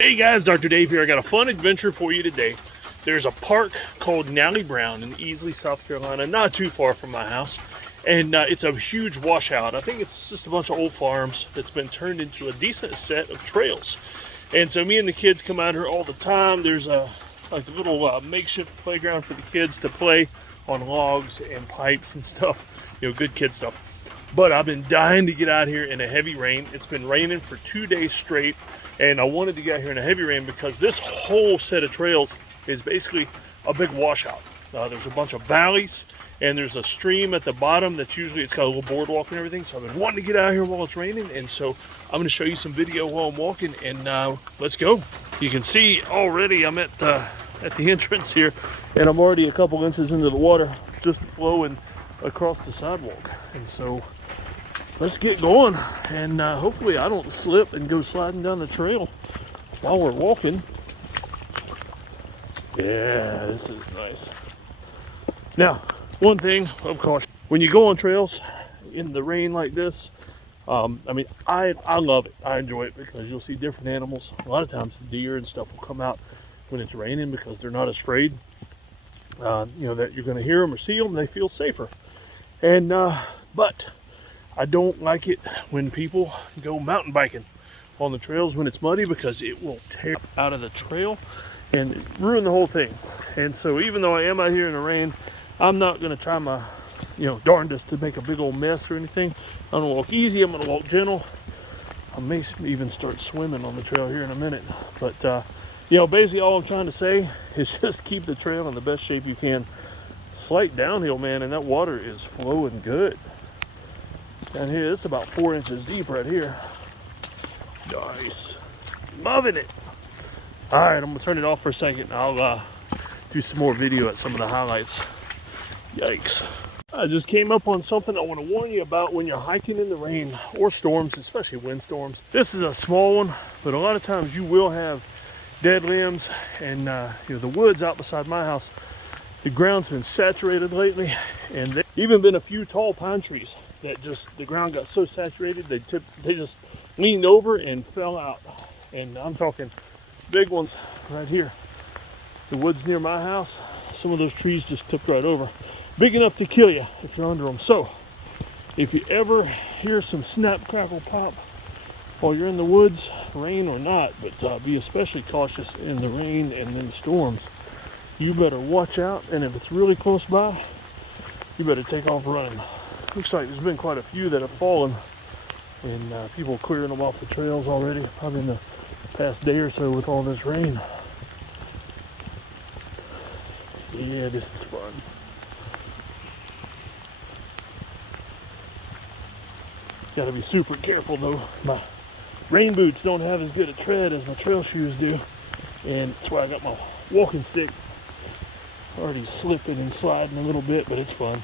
Hey guys, Dr. Dave here. I got a fun adventure for you today. There's a park called Nalley in Easley, South Carolina, not too far from my house. And it's a huge washout. I think it's just a bunch of old farms that's been turned into a decent set of trails. And so me and the kids come out here all the time. There's a little makeshift playground for the kids to play on logs and pipes and stuff. You know, good kid stuff. But I've been dying to get out here in a heavy rain. It's been raining for 2 days straight. And I wanted to get out here in a heavy rain because this whole set of trails is basically a big washout. There's a bunch of valleys and there's a stream at the bottom that's usually, it's got a little boardwalk and everything. So I've been wanting to get out here while it's raining. And so I'm going to show you some video while I'm walking, and let's go. You can see already I'm at the entrance here, and I'm already a couple inches into the water just flowing across the sidewalk. And so let's get going, and hopefully I don't slip and go sliding down the trail while we're walking. Yeah, this is nice. Now, one thing of caution, when you go on trails in the rain like this, I mean, I love it. I enjoy it because you'll see different animals. A lot of times the deer and stuff will come out when it's raining because they're not as afraid, you know, that you're going to hear them or see them. They feel safer. And but I don't like it when people go mountain biking on the trails when it's muddy, because it will tear out of the trail and ruin the whole thing. And so even though I am out here in the rain, I'm not going to try my, darndest to make a big old mess or anything. I'm going to walk easy. I'm going to walk gentle. I may even start swimming on the trail here in a minute. But, basically all I'm trying to say is just keep the trail in the best shape you can. Slight downhill, man, and that water is flowing good. Down here, it's about 4 inches deep right here. Nice. Loving it. All right, I'm going to turn it off for a second. I'll do some more video at some of the highlights. Yikes. I just came up on something I want to warn you about when you're hiking in the rain or storms, especially windstorms. This is a small one, but a lot of times you will have dead limbs. And the woods out beside my house, the ground's been saturated lately, and there's even been a few tall pine trees that just, the ground got so saturated they just leaned over and fell out. And I'm talking big ones right here. The woods near my house, some of those trees just took right over. Big enough to kill you if you're under them. So if you ever hear some snap, crackle, pop while you're in the woods, rain or not, but be especially cautious in the rain and in storms. You better watch out, and if it's really close by, you better take off running. Looks like there's been quite a few that have fallen, and people clearing them off the trails already, probably in the past day or so with all this rain. Yeah, this is fun. Gotta be super careful though. My rain boots don't have as good a tread as my trail shoes do, and that's why I got my walking stick. Already slipping and sliding a little bit, but it's fun.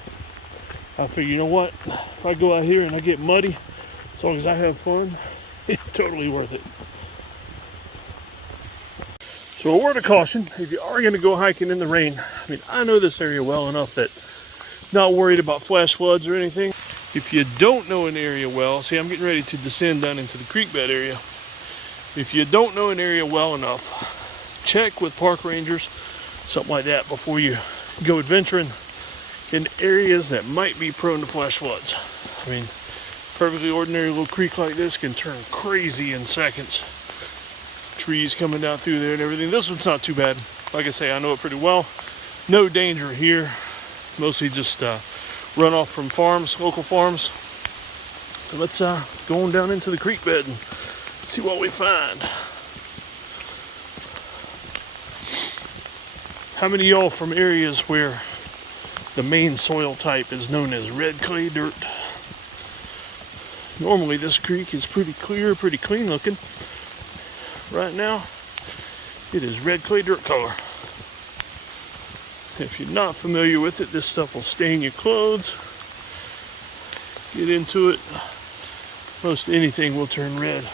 I figure, you know what? If I go out here and I get muddy, as long as I have fun, it's totally worth it. So a word of caution, if you are going to go hiking in the rain, I mean, I know this area well enough that I'm not worried about flash floods or anything. If you don't know an area well, see, I'm getting ready to descend down into the creek bed area. If you don't know an area well enough, check with park rangers, something like that, before you go adventuring in areas that might be prone to flash floods. I mean, perfectly ordinary little creek like this can turn crazy in seconds. Trees coming down through there and everything. This one's not too bad. Like I say, I know it pretty well. No danger here. Mostly just runoff from farms, local farms. So let's go on down into the creek bed and see what we find. How many of y'all from areas where the main soil type is known as red clay dirt? Normally this creek is pretty clear, pretty clean looking. Right now, it is red clay dirt color. If you're not familiar with it, this stuff will stain your clothes. Get into it, most anything will turn red.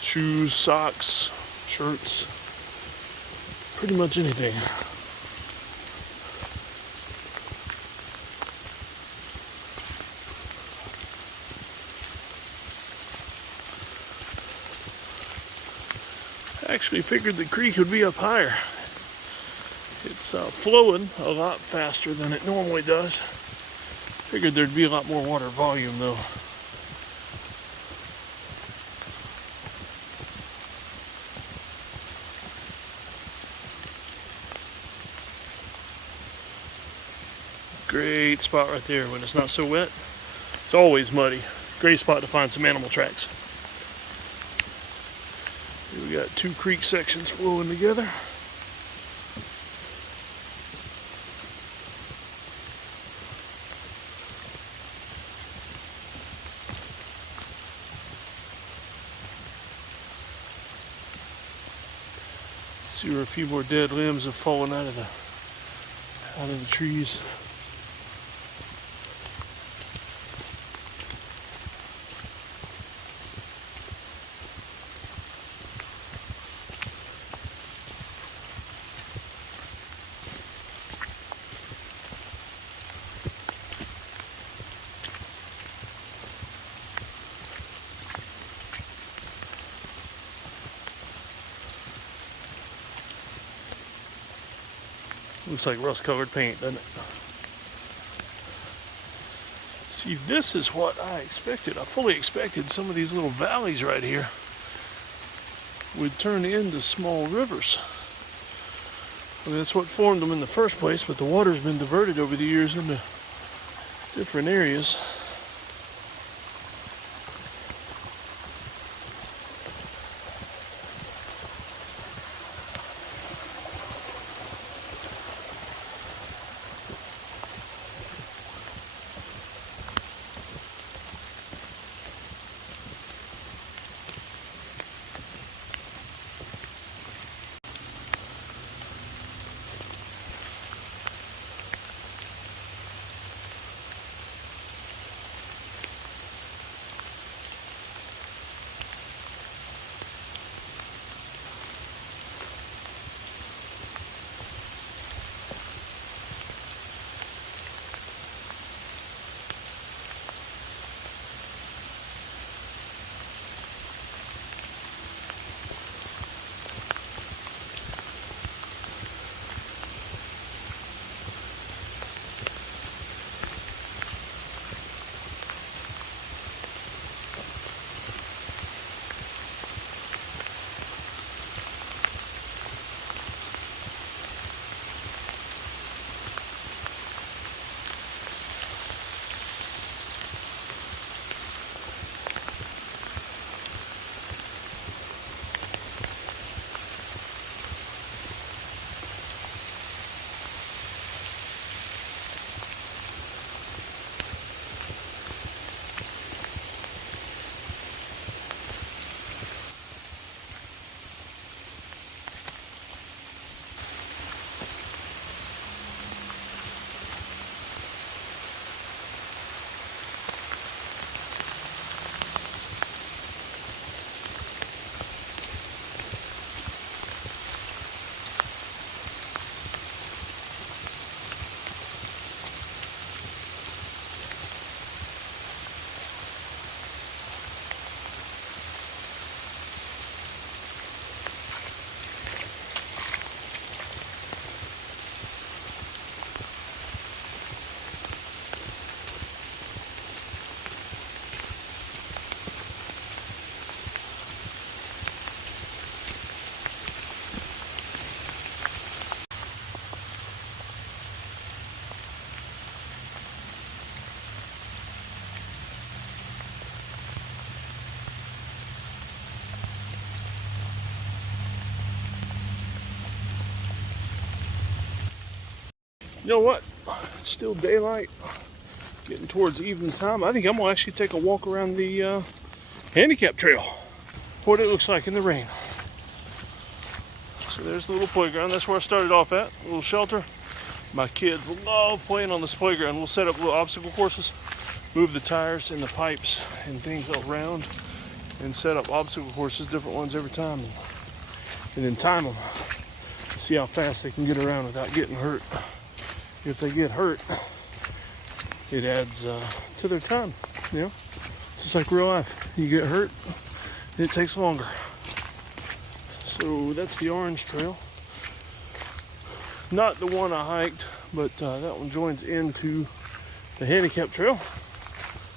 Shoes, socks, shirts, pretty much anything. I actually figured the creek would be up higher. It's flowing a lot faster than it normally does. Figured there'd be a lot more water volume though. Great spot right there when it's not so wet. It's always muddy. Great spot to find some animal tracks. Here we got two creek sections flowing together. See where a few more dead limbs have fallen out of the trees. Looks like rust-colored paint, doesn't it? See, this is what I expected. I fully expected some of these little valleys right here would turn into small rivers. I mean, that's what formed them in the first place, but the water's been diverted over the years into different areas. You know what? It's still daylight, getting towards evening time. I think I'm gonna actually take a walk around the handicap trail, what it looks like in the rain. So there's the little playground. That's where I started off at, a little shelter. My kids love playing on this playground. We'll set up little obstacle courses, move the tires and the pipes and things around, and set up obstacle courses, different ones every time, and then time them. See how fast they can get around without getting hurt. If they get hurt, it adds to their time, you know? It's just like real life. You get hurt, it takes longer. So that's the orange trail. Not the one I hiked, but that one joins into the handicap trail.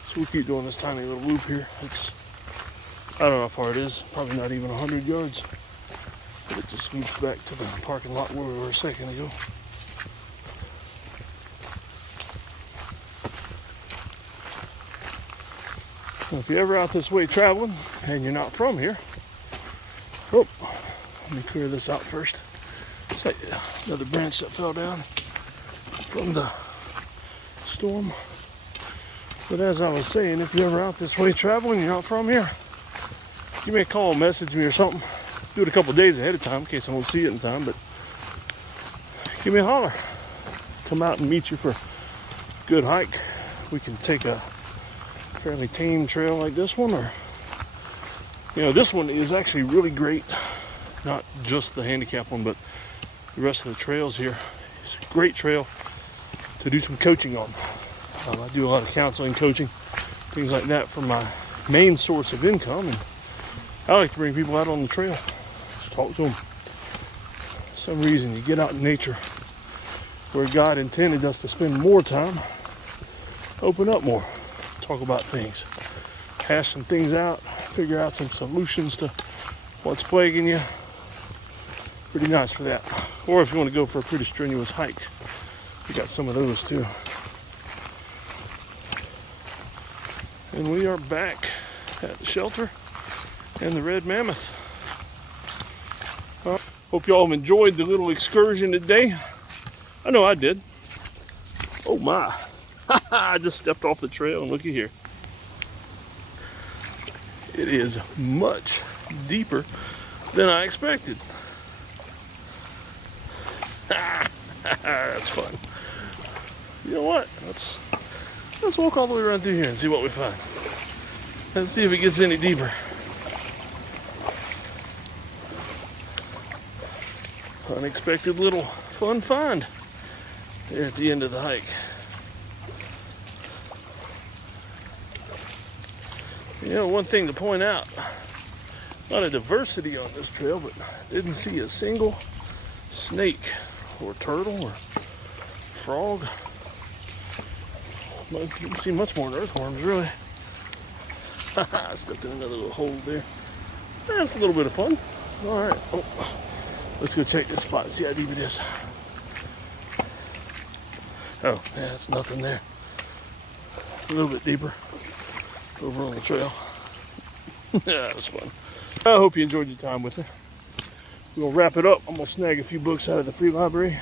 So we'll keep doing this tiny little loop here. I don't know how far it is, probably not even 100 yards. But it just loops back to the parking lot where we were a second ago. Well, if you're ever out this way traveling and you're not from here, oh, let me clear this out first. It's like another branch that fell down from the storm. But as I was saying, if you're ever out this way traveling, you're not from here, give me a call, message me or something. Do it a couple days ahead of time in case I won't see it in time, but give me a holler. Come out and meet you for a good hike. We can take a fairly tame trail like this one, or this one is actually really great. Not just the handicap one, but the rest of the trails here. It's a great trail to do some coaching on. I do a lot of counseling, coaching, things like that for my main source of income, and I like to bring people out on the trail, just talk to them. For some reason, you get out in nature where God intended us to spend more time, open up more, talk about things, hash some things out, figure out some solutions to what's plaguing you. Pretty nice for that. Or if you want to go for a pretty strenuous hike, we got some of those too. And we are back at the shelter and the red mammoth. Hope y'all have enjoyed the little excursion today. I know I did. Oh my. I just stepped off the trail and looky here. It is much deeper than I expected. That's fun. You know what? Let's walk all the way around through here and see what we find. Let's see if it gets any deeper. Unexpected little fun find there at the end of the hike. One thing to point out, a lot of diversity on this trail, but didn't see a single snake or turtle or frog. Didn't see much more than earthworms, really. I stepped in another little hole there. That's a little bit of fun. All right. Oh, let's go check this spot, see how deep it is. Oh, yeah, that's nothing there. A little bit deeper over on the trail. Yeah, that was fun. I hope you enjoyed your time with it. We'll wrap it up. I'm going to snag a few books out of the free library,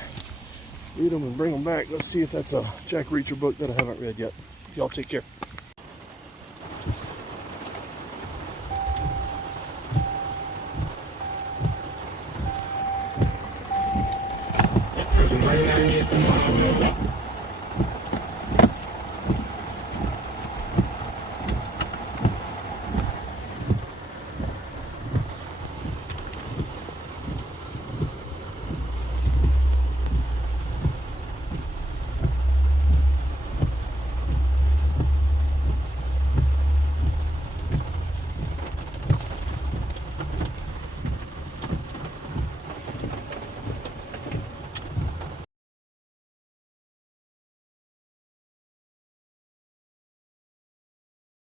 read them and bring them back. Let's see if that's a Jack Reacher book that I haven't read yet. Y'all take care. Tomorrow.